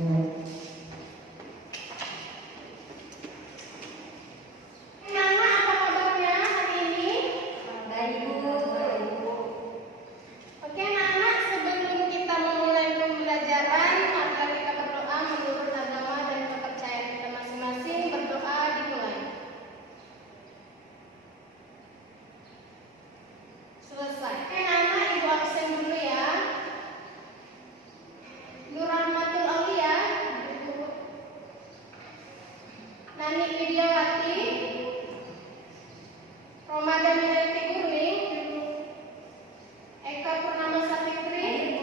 Nana, apa kabarnya hari ini? Baik, Bu. Oke, Nana, sebelum kita memulai pembelajaran, maka kita berdoa menurut agama dan kepercayaan kita masing-masing. Berdoa dimulai. Selesai. Oke, Nana, Ibu absen dulu ya. Nur Rahmatul Aulia, Nani Widiawati, Romada Miranti Gurning, Eka Purnama Safikri.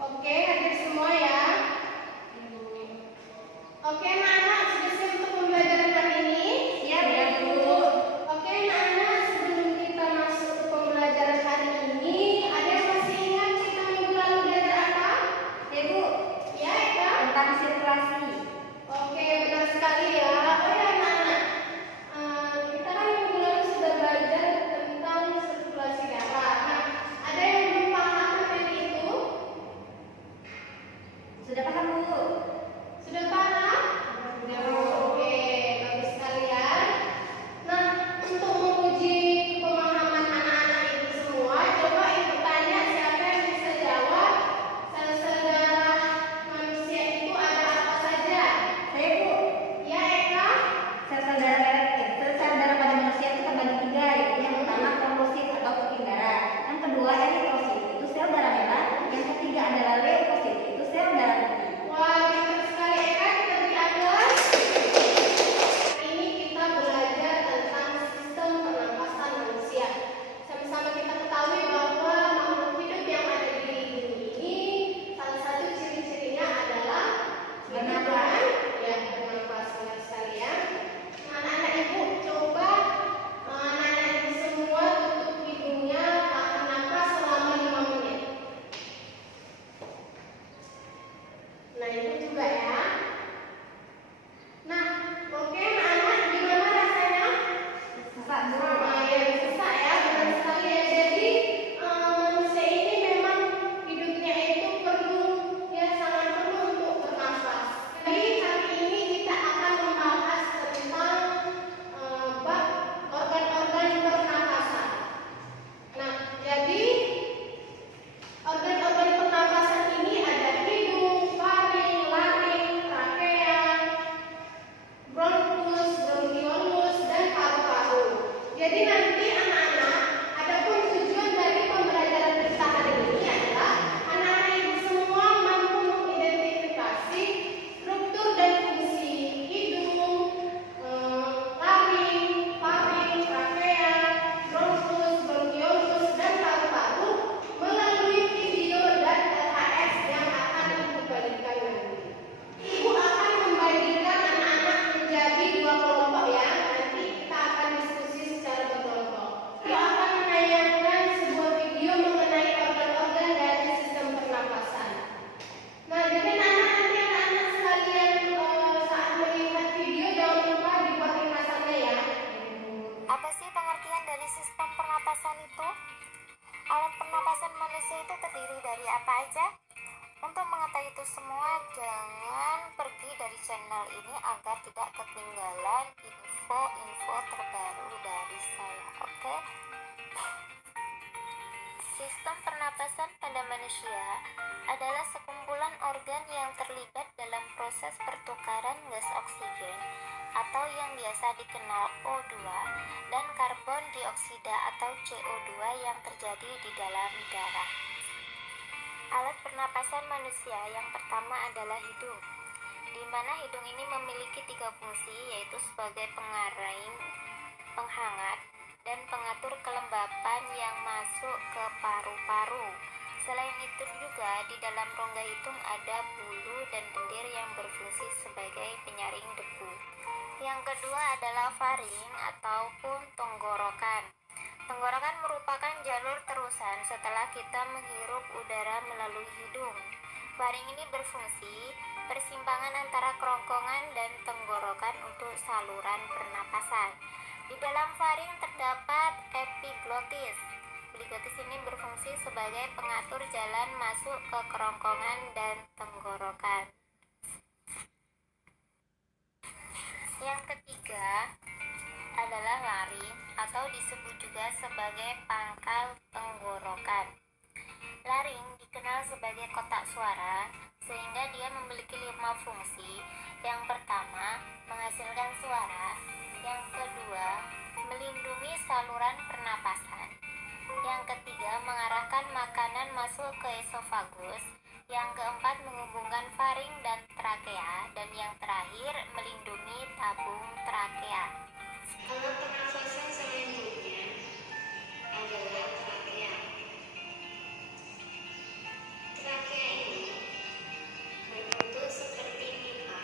Oke, hadir semua ya. Oke, Nana, sudah siap untuk pembelajaran hari ini? Siap ya, Bu. Oke, Nana, sebelum kita masuk ke pembelajaran hari ini, ada yang masih ingat kita minggu lalu belajar apa? Ya, Bu. Ya, Eka? Tentang sirkulasi. Oke, benar sekali ya. Oh ya, Nana, kita kan minggu lalu sudah belajar tentang sirkulasi darah. Nah, ada yang belum paham materi itu? Sudah paham, Bu? Sudah paham? Sudah, Oh, Bu. oke, bagus sekalian. Nah, untuk menguji pemahaman anak-anak ini semua, coba ibu tanya siapa yang bisa jawab sel-sel darah manusia itu ada apa saja? Saya, Bu. Ya, Eka? Sel-sel darah pada manusia itu terbagi tiga, yaitu yang pertama trombosit atau puting darah, yang kedua eritrosit itu sel darah merah, yang ketiga adalah leukosit itu sel darah putih. Wah, pintar sekali Eka, kita beri aplaus. Hari ini kita belajar tentang sistem pernapasan manusia. Sama-sama kita ketahui bahwa makhluk hidup yang ada di bumi ini salah satu ciri-cirinya adalah bernafas. Ya, bernafas benar sekali ya. Nah, anak-anak ibu coba anak-anak ibu semua tutup hidungnya, tahan napas selama 5 menit. Nah, ibu juga ya. Nah, oke anak-anak, gimana rasanya? Sesak, Bu. Ya, sesak ya, benar sekali ya. Jadi manusia ini memang hidupnya itu perlu, ya sangat perlu untuk bernafas. Jadi hari ini kita akan membahas tentang bab organ-organ pernapasan. Nah, jadi organ-organ pernapasan ini ada hidung, faring, laring, trakea, bronkus, bronkiolus, dan paru-paru. Jadi nanti anak-anak, adapun tujuan dari pembelajaran kita hari ini adalah anak-anak ibu semua mampu mengidentifikasi struktur dan fungsi hidung, laring, faring, trakea, bronkus, bronkiolus, dan paru-paru melalui video dan LHS yang akan ibu bagikan nanti. Ibu akan membagikan anak-anak menjadi 2 kelompok ya. Nanti kita akan diskusi secara berkelompok. Ibu akan menayangkan sebuah video mengenai organ-organ dari sistem pernapasan. Nah, jadi nanti anak-anak sekalian saat melihat video jangan lupa dibuat ringkasannya ya. Apa sih pengertian dari sistem pernapasan itu? Alat pernapasan manusia itu terdiri dari apa aja? Untuk mengetahui itu semua, jangan pergi dari channel ini agar tidak ketinggalan info-info terbaru dari saya, oke? Sistem pernapasan pada manusia adalah sekumpulan organ yang terlibat dalam proses pertukaran gas oksigen atau yang biasa dikenal O2 dan karbon dioksida atau CO2 yang terjadi di dalam darah. Alat pernapasan manusia yang pertama adalah hidung, di mana hidung ini memiliki 3 fungsi, yaitu sebagai pengaring, penghangat, dan pengatur kelembapan yang masuk ke paru-paru. Selain itu juga di dalam rongga hidung ada bulu dan lendir yang berfungsi sebagai penyaring debu. Yang kedua adalah faring ataupun tenggorokan. Tenggorokan merupakan jalur terusan setelah kita menghirup udara melalui hidung. Faring ini berfungsi persimpangan antara kerongkongan dan tenggorokan untuk saluran pernapasan. Di dalam faring terdapat epiglotis. Epiglotis ini berfungsi sebagai pengatur jalan masuk ke kerongkongan dan tenggorokan. Yang ketiga adalah laring atau disebut juga sebagai pangkal tenggorokan. Laring dikenal sebagai kotak suara sehingga dia memiliki 5 fungsi. Yang pertama, menghasilkan suara. Yang kedua, melindungi saluran pernapasan. Yang ketiga, mengarahkan makanan masuk ke esofagus. Yang keempat, menghubungkan faring dan trakea. Dan yang terakhir, melindungi tabung trakea. Alat pernafasan selanjutnya adalah trakea. Trakea ini berbentuk seperti pipa.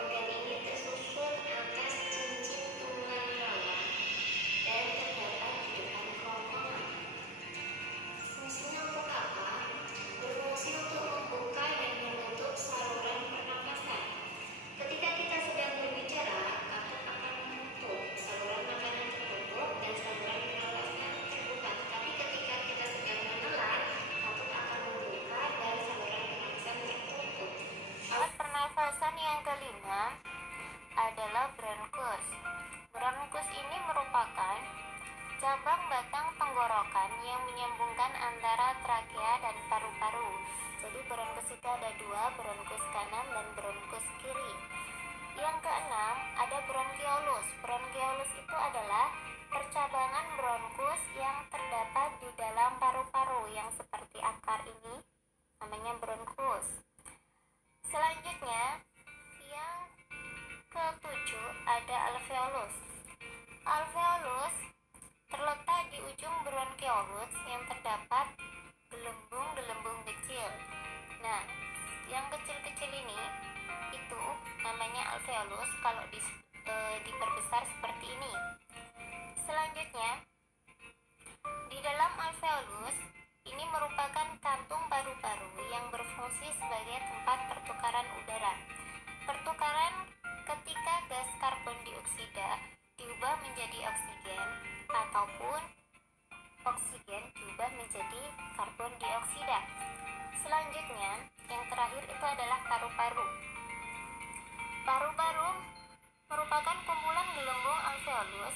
Organ ini tersusun atas cincin tulang rawan dan terdapat di depan kerongkongan. Fungsinya untuk apa? Berfungsi untuk membuka dan menutup saluran pernapasan. Ketika kita sedang berbicara, katup akan menutup, saluran makanan tertutup dan saluran pernapasan terbuka. Tapi ketika kita sedang menelan, katup akan membuka dan saluran pernapasan tertutup. Alat pernafasan yang kelima adalah bronkus. Bronkus ini merupakan cabang batang tenggorokan yang menyambungkan antara trakea dan paru-paru. Jadi bronkus itu ada 2, bronkus kanan dan bronkus kiri. Yang keenam ada bronkiolus. Bronkiolus itu adalah percabangan bronkus yang terdapat di dalam paru-paru yang seperti akar ini, namanya bronkus. Selanjutnya yang ketujuh ada alveolus. Alveolus terletak di ujung bronkiolus yang terdapat gelembung-gelembung kecil. Nah, yang kecil-kecil ini itu namanya alveolus kalau diperbesar seperti ini. Selanjutnya, di dalam alveolus ini merupakan kantung paru-paru yang berfungsi sebagai tempat pertukaran udara. Pertukaran ketika gas karbon dioksida diubah menjadi oksigen ataupun oksigen diubah menjadi karbon dioksida. Selanjutnya, yang terakhir itu adalah paru-paru. Paru-paru merupakan kumpulan gelembung alveolus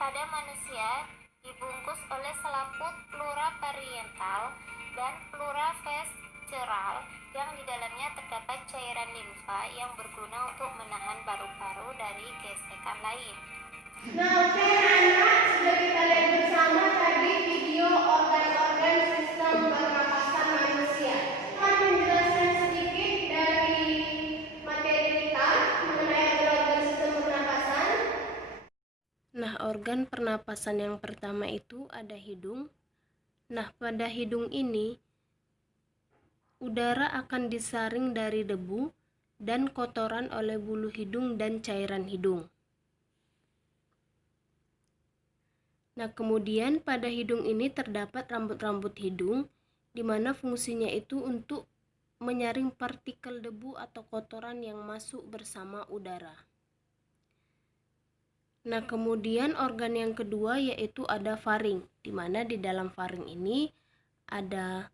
pada manusia dibungkus oleh selaput pleura parietal dan pleura visceral yang di dalamnya terdapat cairan limfa yang berguna untuk menahan paru-paru dari gesekan lain. Nah, oke anak-anak, sudah kita lihat bersama tadi video organ-organ sistem pernapasan manusia. Akan menjelaskan sedikit dari materi kita mengenai organ sistem pernapasan. Nah, organ pernapasan yang pertama itu ada hidung. Nah, pada hidung ini udara akan disaring dari debu dan kotoran oleh bulu hidung dan cairan hidung. Nah, kemudian pada hidung ini terdapat rambut-rambut hidung, di mana fungsinya itu untuk menyaring partikel debu atau kotoran yang masuk bersama udara. Nah, kemudian organ yang kedua yaitu ada faring, di mana di dalam faring ini ada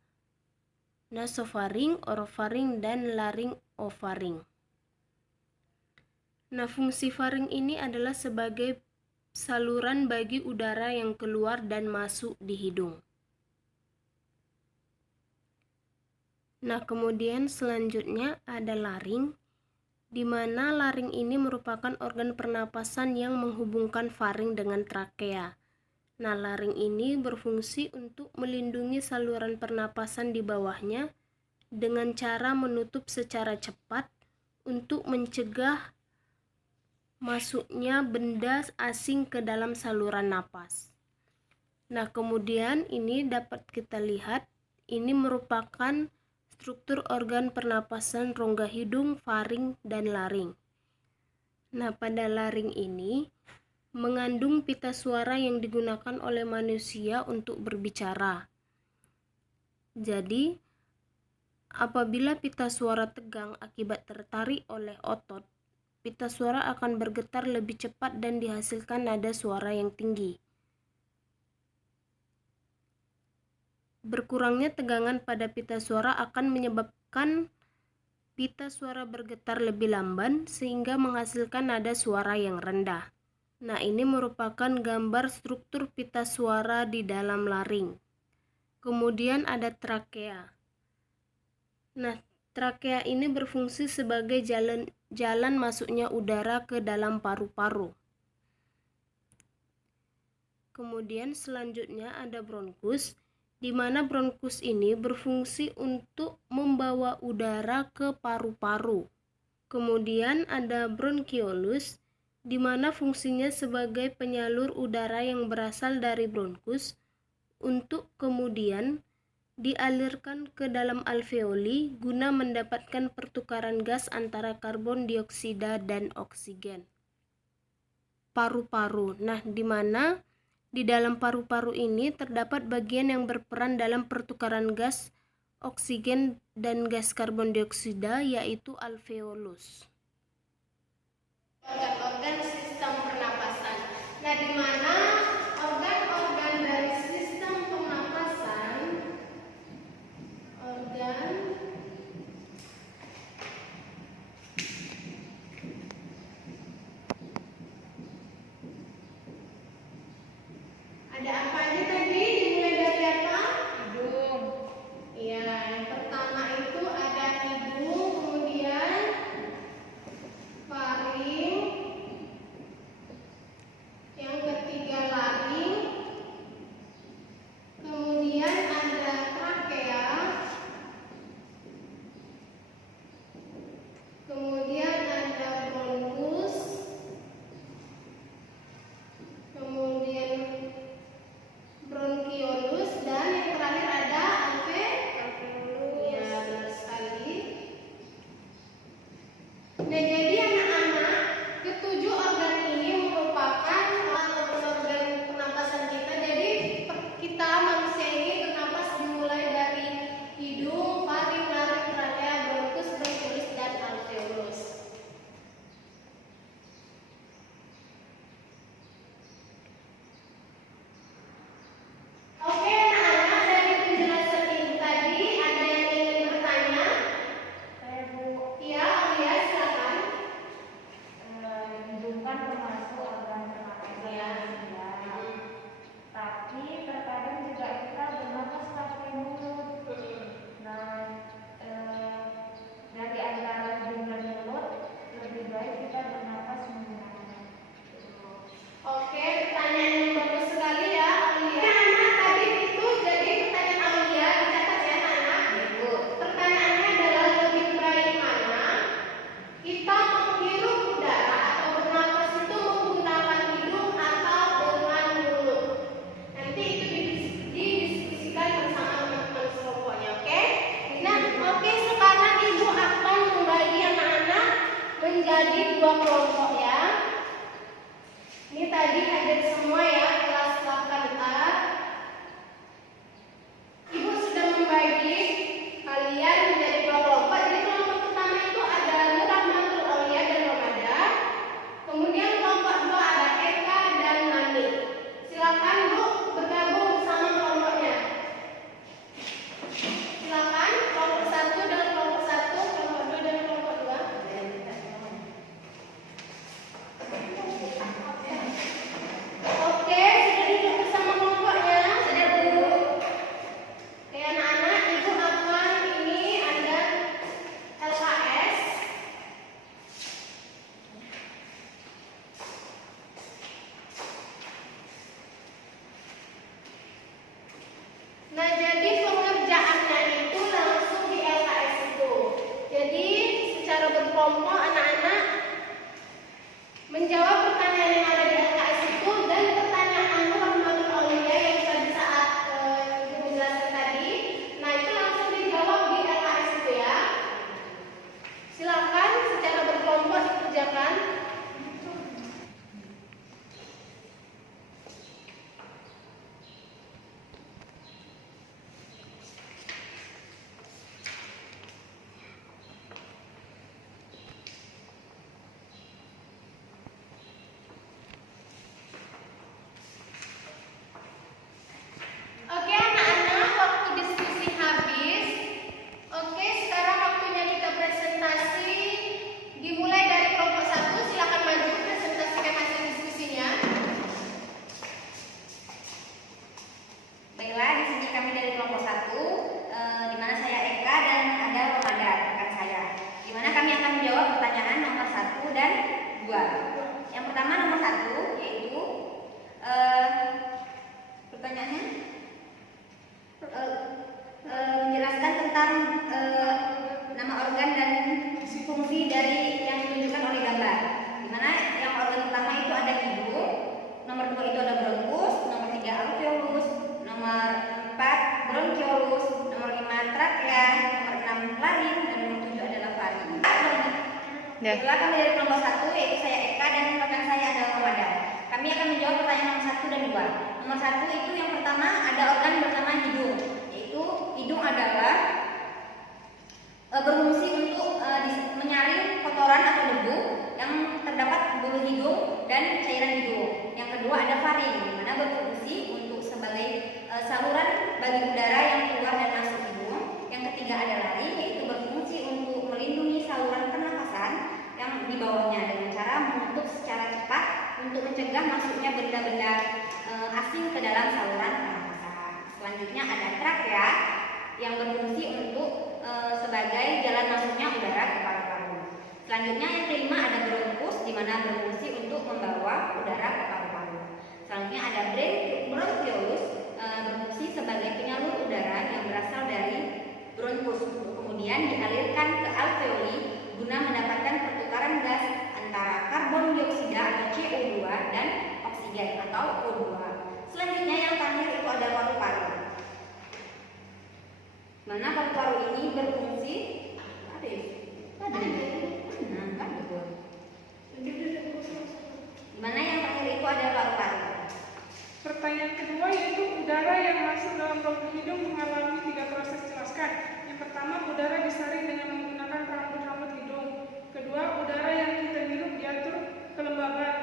nasofaring, orofaring, dan laryngofaring. Nah, fungsi faring ini adalah sebagai saluran bagi udara yang keluar dan masuk di hidung. Nah, kemudian selanjutnya ada laring, di mana laring ini merupakan organ pernapasan yang menghubungkan faring dengan trakea. Nah, laring ini berfungsi untuk melindungi saluran pernapasan di bawahnya dengan cara menutup secara cepat untuk mencegah masuknya benda asing ke dalam saluran napas. Nah, kemudian ini dapat kita lihat, ini merupakan struktur organ pernapasan rongga hidung, faring, dan laring. Nah, pada laring ini mengandung pita suara yang digunakan oleh manusia untuk berbicara. Jadi, apabila pita suara tegang akibat tertarik oleh otot, pita suara akan bergetar lebih cepat dan dihasilkan nada suara yang tinggi. Berkurangnya tegangan pada pita suara akan menyebabkan pita suara bergetar lebih lamban sehingga menghasilkan nada suara yang rendah. Nah, ini merupakan gambar struktur pita suara di dalam laring. Kemudian ada trakea. Nah, trakea ini berfungsi sebagai jalan masuknya udara ke dalam paru-paru. Kemudian selanjutnya ada bronkus, di mana bronkus ini berfungsi untuk membawa udara ke paru-paru. Kemudian ada bronkiolus, di mana fungsinya sebagai penyalur udara yang berasal dari bronkus untuk kemudian dialirkan ke dalam alveoli guna mendapatkan pertukaran gas antara karbon dioksida dan oksigen. Paru-paru. Nah, di mana di dalam paru-paru ini terdapat bagian yang berperan dalam pertukaran gas oksigen dan gas karbon dioksida, yaitu alveolus. Organ-organ sistem pernapasan. Nah, di mana organ-organ dari sistem pernapasan, ada apa aja tadi? Dimulai dari apa? Hidung. Iya, yang pertama itu ada hidung, kemudian faring, yang ketiga laring, kemudian ada trakea, kemudian ada bronkus, kemudian bronkiolus, dan yang terakhir ada alveolus. Ya, benar sekali. Nah, jadi anak-anak, ketujuh organ ini merupakan organ pernapasan kita. Jadi kita manusia ini bernapas dimulai dari hidung, faring, laring, trakea, bronkus, bronkiolus, dan alveolus. Oke, anak-anak, dari penjelasan ini tadi ada yang ingin bertanya? Saya Bu, Iya, Aulia, silakan. hidung kan termasuk organ pernapasan Iya. manusia. Tapi terkadang juga kita bernapas pakai mulut. Nah, dari antara hidung dan mulut lebih baik kita bernapas menggunakan. Oke, pertanyaan yang bagus sekali ya, Aulia. Anak, tadi itu jadi pertanyaan Aulia, dicatat ya anak. Ibu, Pertanyaannya adalah lebih baik mana kita menghirup udara atau bernapas itu menggunakan hidung atau dengan mulut. Nanti itu didiskusikan bersama teman-teman sekelompoknya, oke? Nah, oke, sekarang ibu akan membagi anak-anak menjadi dua kelompok ya. Ini tadi hadir semua ya, kelas 8. Ibu sudah membagi kalian menjadi dua kelompok. Jadi kelompok pertama itu ada Nur Rahmatul Aulia dan Romada. Kemudian kelompok dua ada Eka dan Nani. Silakan Bu bergabung bersama kelompoknya. Silakan kelompok 1 dan kelompok 1, kelompok 2 dan kelompok 2. Oke, dan nomor 7 adalah Fari. Ya. Itulah kami dari kelompok 1, yaitu saya Eka dan rekan saya adalah Wada. Kami akan menjawab pertanyaan nomor 1 dan 2. Nomor 1 itu yang pertama ada organ bernama hidung, yaitu hidung adalah berfungsi untuk menyaring kotoran atau debu yang terdapat bulu hidung dan cairan hidung. Yang kedua ada faring, di mana berfungsi untuk sebagai saluran bagi udara yang keluar dan masuk hidung. Yang ketiga ada laring, yaitu berfungsi untuk melindungi saluran pernafasan yang di bawahnya dengan cara menutup secara cepat untuk mencegah masuknya benda-benda asing ke dalam saluran pernafasan. Selanjutnya ada trakea yang berfungsi untuk sebagai jalan masuknya udara ke paru-paru. Selanjutnya yang kelima ada bronkus, di mana berfungsi untuk membawa udara ke paru-paru. Selanjutnya ada bronchiolus, berfungsi sebagai penyalur udara yang berasal dari bronkus, kemudian dialirkan ke alveoli guna mendapatkan pertukaran gas antara karbon dioksida atau CO2 dan oksigen atau O2. Selanjutnya yang terakhir itu ada paru-paru, mana paru-paru ini berfungsi mana yang terakhir itu ada paru-paru. Pertanyaan kedua yaitu udara yang masuk dalam rongga hidung mengalami 3 proses, jelaskan. Yang pertama, udara disaring dengan menggunakan rambut-rambut hidung. Kedua, udara yang kita hirup diatur kelembaban.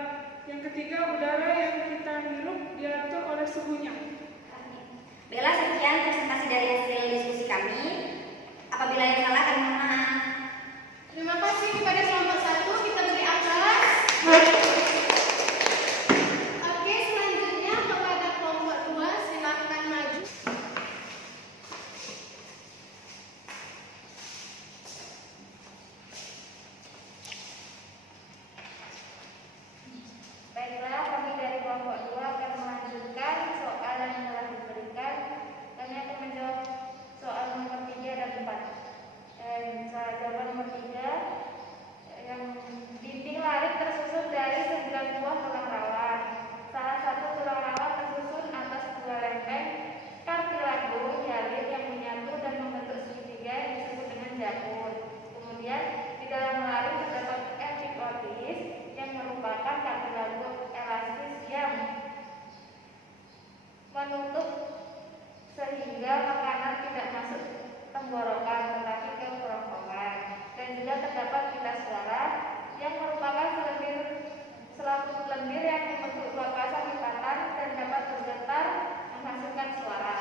Yang ketiga, udara yang kita hirup diatur oleh suhunya. Baiklah, sekian presentasi dari hasil diskusi kami. Apabila yang salah kami mohon maaf. Terima kasih kepada kelompok 1, kita beri aplaus. Oke, selanjutnya kepada kelompok 2, silakan maju. Baiklah, kami dari kelompok 2 akan melanjutkan soal yang telah diberikan. Kami akan menjawab soal nomor 3 dan 4. Soal jawaban nomor 3, yang dinding laring tersusun dari 9 buah tulang rawan. Salah satu tulang rawan tersusun atas 2 lempeng kartilago hialin yang menyatu dan membentuk segitiga yang disebut dengan jakun. Kemudian di dalam laring terdapat epikotis yang merupakan kartilago elastis yang menutup sehingga makanan tidak masuk tenggorokan tetapi ke kerongkongan. Dan juga terdapat pita suara yang merupakan selaput lendir yang membentuk 2 pasang lipatan dan dapat bergetar menghasilkan suara.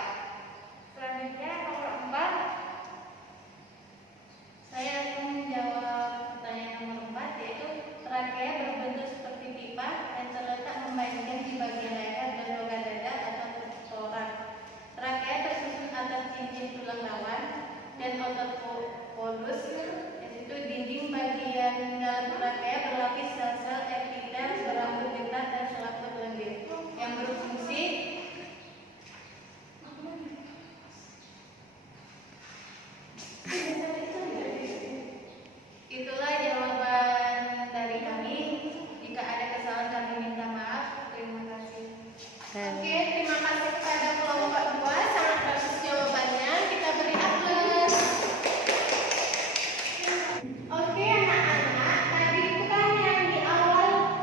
Selanjutnya nomor 4. Saya akan menjawab pertanyaan nomor 4, yaitu trakea berbentuk seperti pipa dan terletak membaikkan di bagian leher dan rongga dada atau thorax. Trakea tersusun atas cincin tulang rawan dan otot polus, yaitu dinding bagian dalam trakea berlapis sel-sel epitel berambut getar dan selaput lendir yang berfungsi Itulah jawaban dari kami. Jika ada kesalahan kami minta maaf. Terima kasih. Oke, terima kasih kepada kelompok 2, sangat bagus jawabannya. Kita beri aplaus. Oke anak-anak, tadi itu kan yang di awal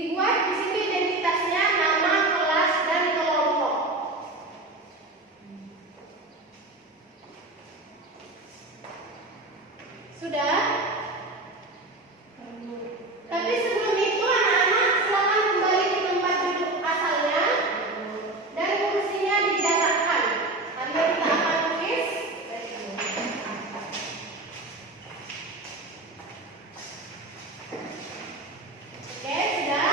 Dibuat di situ identitasnya, nama, kelas, dan kelompok. Sudah? Tapi sebelum itu anak-anak silakan kembali ke tempat duduk asalnya dan kursinya dijarakkan. Sambil kita akan tulis. Oke, sudah?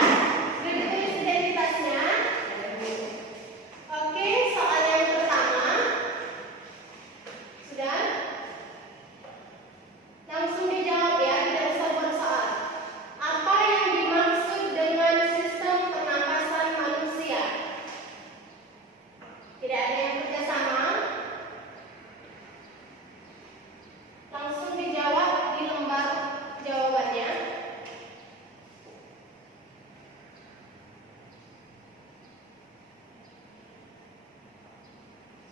Sudah ditulis identitasnya? Oke, soal yang pertama. Sudah? Langsung dijawab ya, tidak usah buat soal. Apa yang dimaksud dengan sistem pernapasan manusia? Tidak ada yang kerjasama. Langsung dijawab di lembar jawabannya.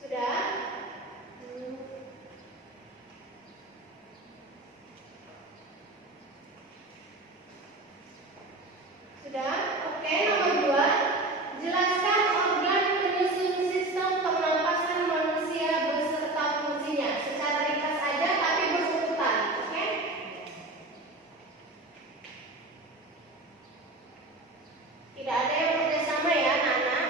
Sudah? Sudah? Oke, nomor 2. Jelaskan organ penyusun sistem pernapasan manusia beserta fungsinya. Secara ringkas saja tapi berurutan. Oke? Tidak ada yang kerjasama ya, anak-anak.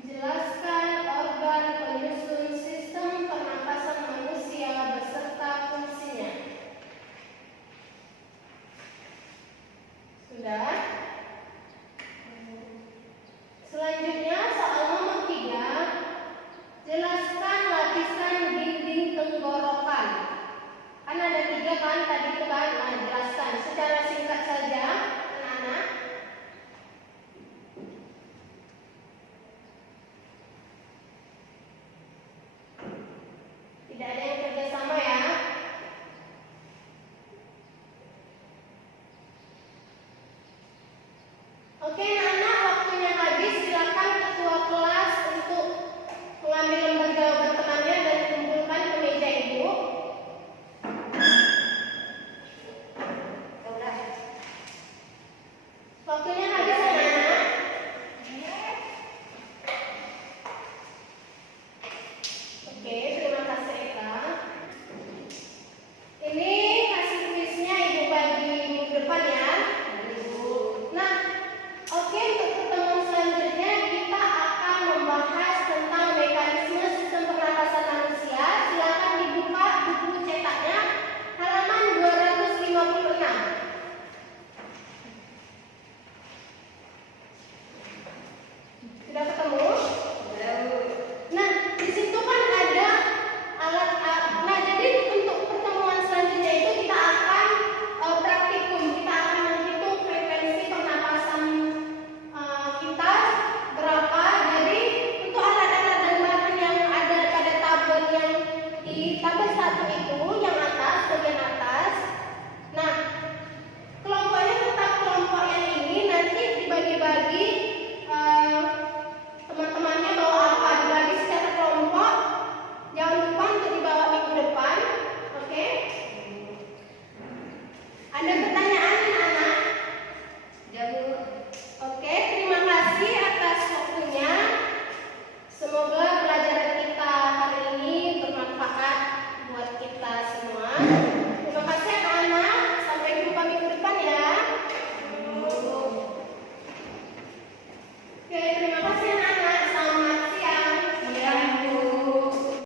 Jelaskan organ penyusun sistem pernapasan manusia beserta fungsinya. Sudah?